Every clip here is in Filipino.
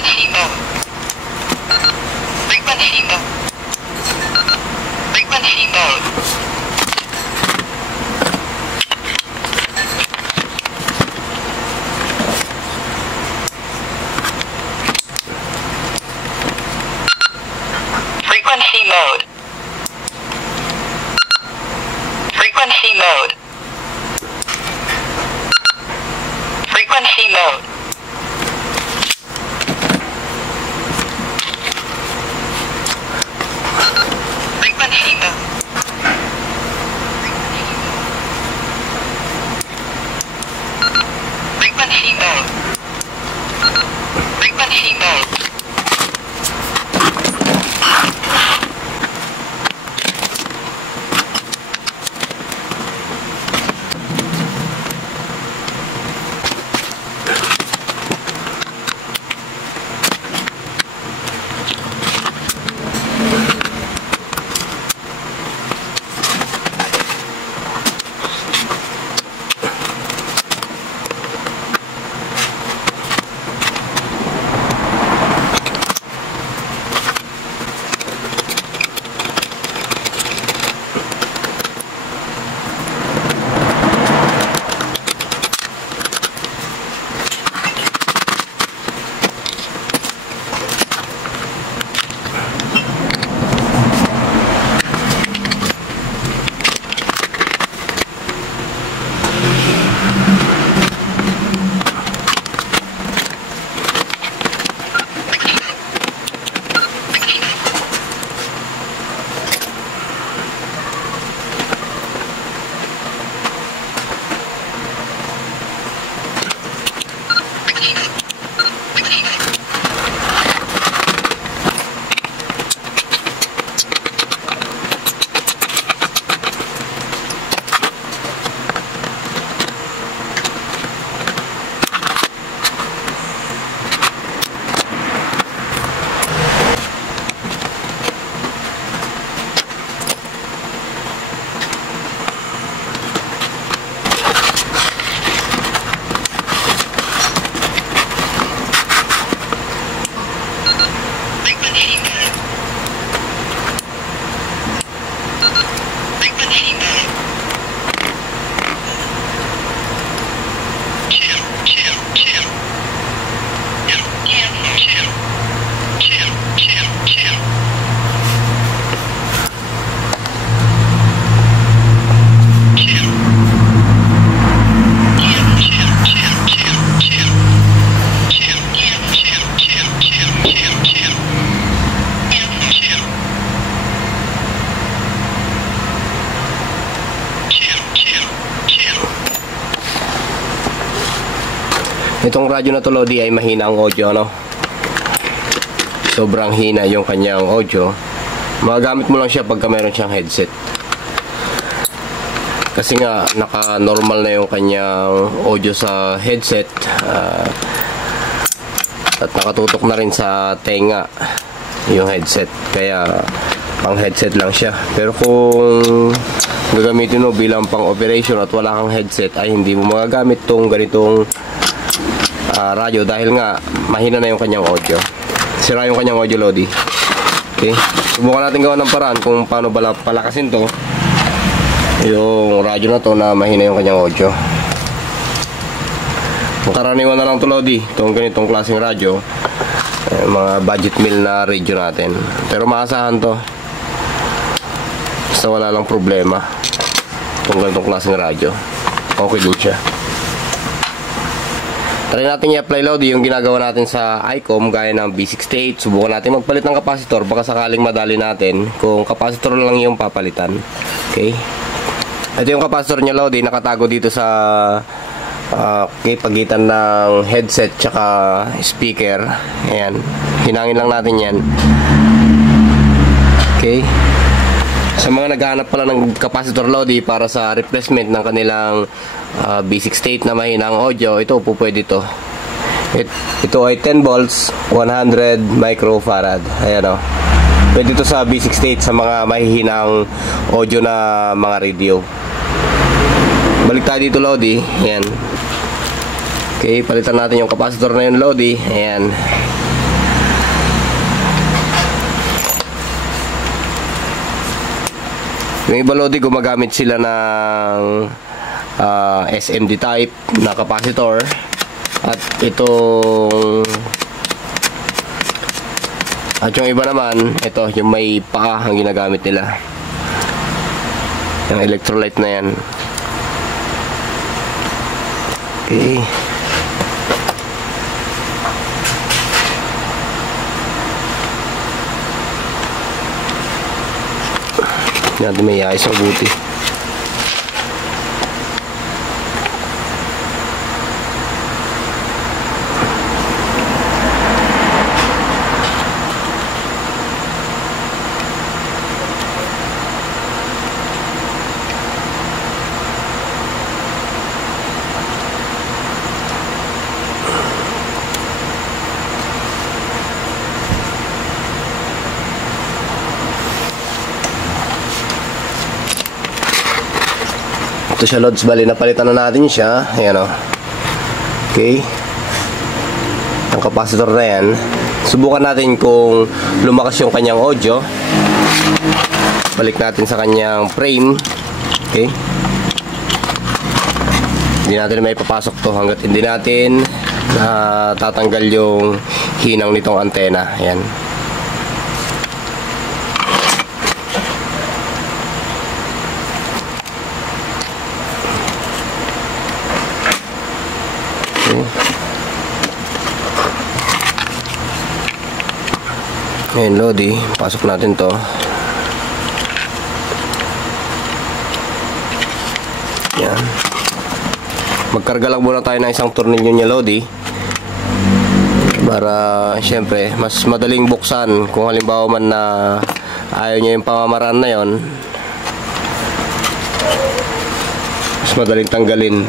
Frequency mode. Frequency mode. Frequency mode. Frequency mode. Frequency mode. Frequency mode. Frequency mode. Frequency mode. Frequency mode. Itong radyo na to, Lodi, ay mahina ang audio, no? Sobrang hina yung kanyang audio. Magagamit mo lang siya pagka meron siyang headset. Kasi nga, naka-normal na yung kanyang audio sa headset. At nakatutok na rin sa tenga yung headset. Kaya, pang headset lang siya. Pero kung gagamitin mo bilang pang operation at wala kang headset, ay hindi mo magagamit tong ganitong radyo dahil nga mahina na yung kanyang audio. Sira yung kanyang audio, Lodi. Okay, subukan natin gawa ng paraan kung paano palakasin to, yung radyo na to na mahina yung kanyang audio. Ang karaniwan na lang to, Lodi, itong ganitong klaseng radyo, mga budget meal na radio natin. Pero maasahan to, basta wala lang problema. Itong ganitong klaseng radyo, okay din siya. Try natin i-apply, Lodi, yung ginagawa natin sa ICOM gaya ng B68. Subukan natin magpalit ng kapasitor, baka sakaling madali natin kung kapasitor lang yung papalitan. Okay, ito yung kapasitor niya, Lodi, nakatago dito sa pagitan ng headset tsaka speaker. Ayan, hinangin lang natin yan. Okay, sa mga naghahanap pala ng kapasitor, Lodi, para sa replacement ng kanilang B68 na mahinang audio, ito po pwede ito. Ito ay 10 volts, 100 microfarad. Ayan o. Pwede ito sa B68 sa mga mahihinang audio na mga radio. Balik tayo dito, Lodi. Ayan. Okay, palitan natin yung kapasitor na yun, Lodi. Ayan. Yung iba Lodi, gumagamit sila ng SMD type na capacitor. At itong yung iba naman, ito yung may paa ang ginagamit nila. Yung electrolyte na yan. Okay. Natin may ayos ang buti. Ito siya Lods, bali napalitan na natin siya. Ayan o. Okay. Ang capacitor na yan. Subukan natin kung lumakas yung kanyang audio. Balik natin sa kanyang frame. Okay. Hindi natin may papasok to hanggat hindi natin tatanggal yung hinang nitong antena. Ayan. Ngayon Lodi, pasok natin to. Yan. Magkarga lang muna tayo ng isang tornilyo niya Lodi, para syempre mas madaling buksan kung halimbawa man na ayaw niya yung pamamaraan na yon, mas madaling tanggalin.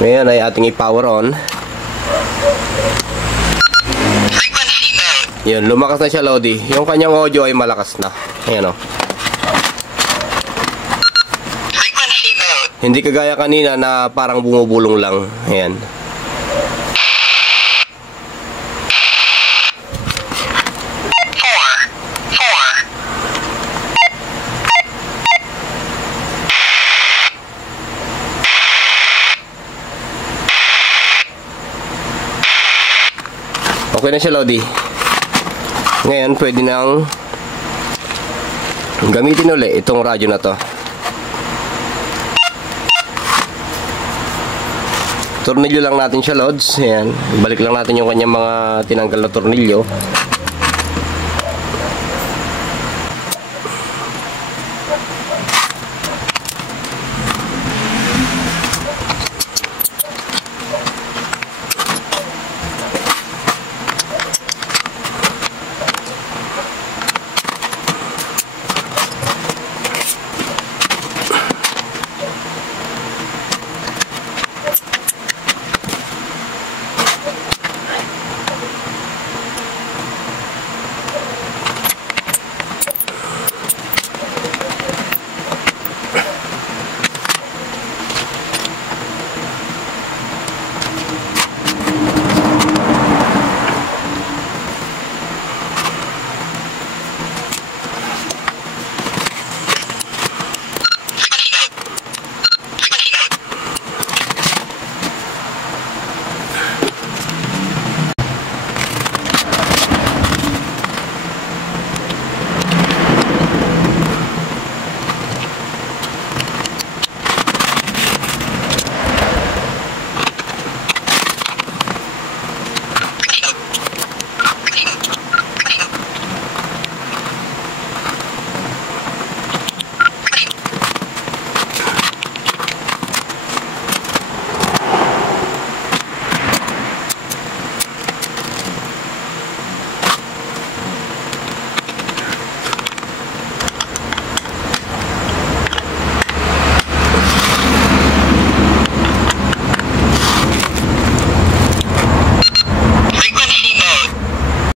Ngayon ay ating i-power on. Frequency mode. Yan, lumakas na siya Lodi. Yung kanyang audio ay malakas na. Ayan o. Frequency mode. Hindi kagaya kanina na parang bumubulong lang. Ayan. Okay na siya Lodi. Ngayon pwede nang gamitin ulit itong radyo na to. Tornilyo lang natin siya Lods. Ayan. Balik lang natin yung kanyang mga tinanggal na tornilyo.